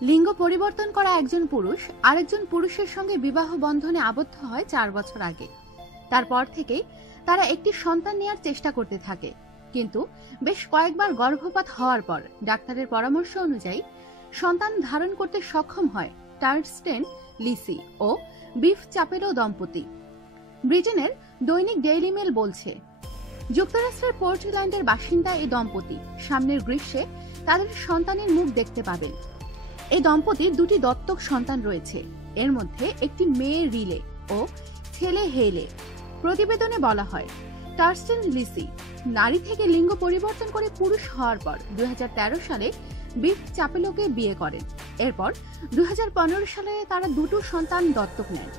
লিঙ্গ পরিবর্তন করা একজন পুরুষ আরেকজন পুরুষের সঙ্গে বিবাহ বন্ধনে আবদ্ধ হয় 4 বছর আগে। তারপর থেকেই তারা একটি সন্তান নেয়ার চেষ্টা করতে থাকে, কিন্তু বেশ কয়েকবার গর্ভপাত হওয়ার পর ডাক্তারের পরামর্শ অনুযায়ী সন্তান ধারণ করতে সক্ষম হয় টার্স্টেন লিসি ও বিফ চাপেলো দম্পতি। ব্রিটেনের দৈনিক ডেইলি মেল বলছে, যুক্তরাষ্ট্রের পোর্টল্যান্ডের বাসিন্দা এই দম্পতি সামনের গ্রীষ্মে তাদের সন্তানের মুখ দেখতে পাবেন। এই দম্পতির 2টি দত্তক সন্তান রয়েছে, এর মধ্যে একটি মেয়ে রিলে ও ছেলে হেলে। প্রতিবেদনে বলা হয়, টার্স্টেন লিসি নারী থেকে লিঙ্গ পরিবর্তন করে পুরুষ হওয়ার পর 2013 সালে বিফ চাপেলোকে বিয়ে করেন। এরপর 2015 সালে তারা 2টো সন্তান দত্তক নেন।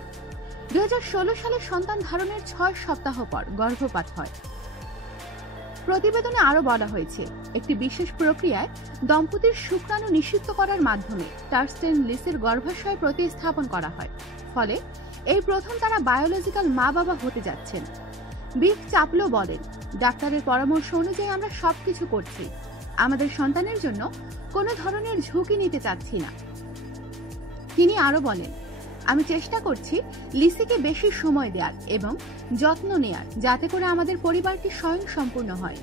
2016 সালে সন্তান ধারণের 6 সপ্তাহ পর গর্ভপাত হয়। প্রতিবেদনে আরো বলা হয়েছে, একটি বিশেষ প্রক্রিয়ায় দম্পতির শুক্রাণু নিষিদ্ধ করার মাধ্যমে টার্স্টেন লিসির গর্ভাশয় প্রতিস্থাপন করা হয়। ফলে এই প্রথম তারা বায়োলজিক্যাল মা বাবা হতে যাচ্ছেন। বিফ চাপলো বলেন, ডাক্তারের পরামর্শ অনুযায়ী আমরা সবকিছু করছি। আমাদের সন্তানের জন্য কোনো ধরনের ঝুঁকি নিতে চাচ্ছি না। তিনি আরো বলেন, আমি চেষ্টা করছি লিসিকে বেশি সময় দেওয়ার এবং যত্ন নেয়ার, যাতে করে আমাদের পরিবারটি স্বয়ংসম্পূর্ণ হয়।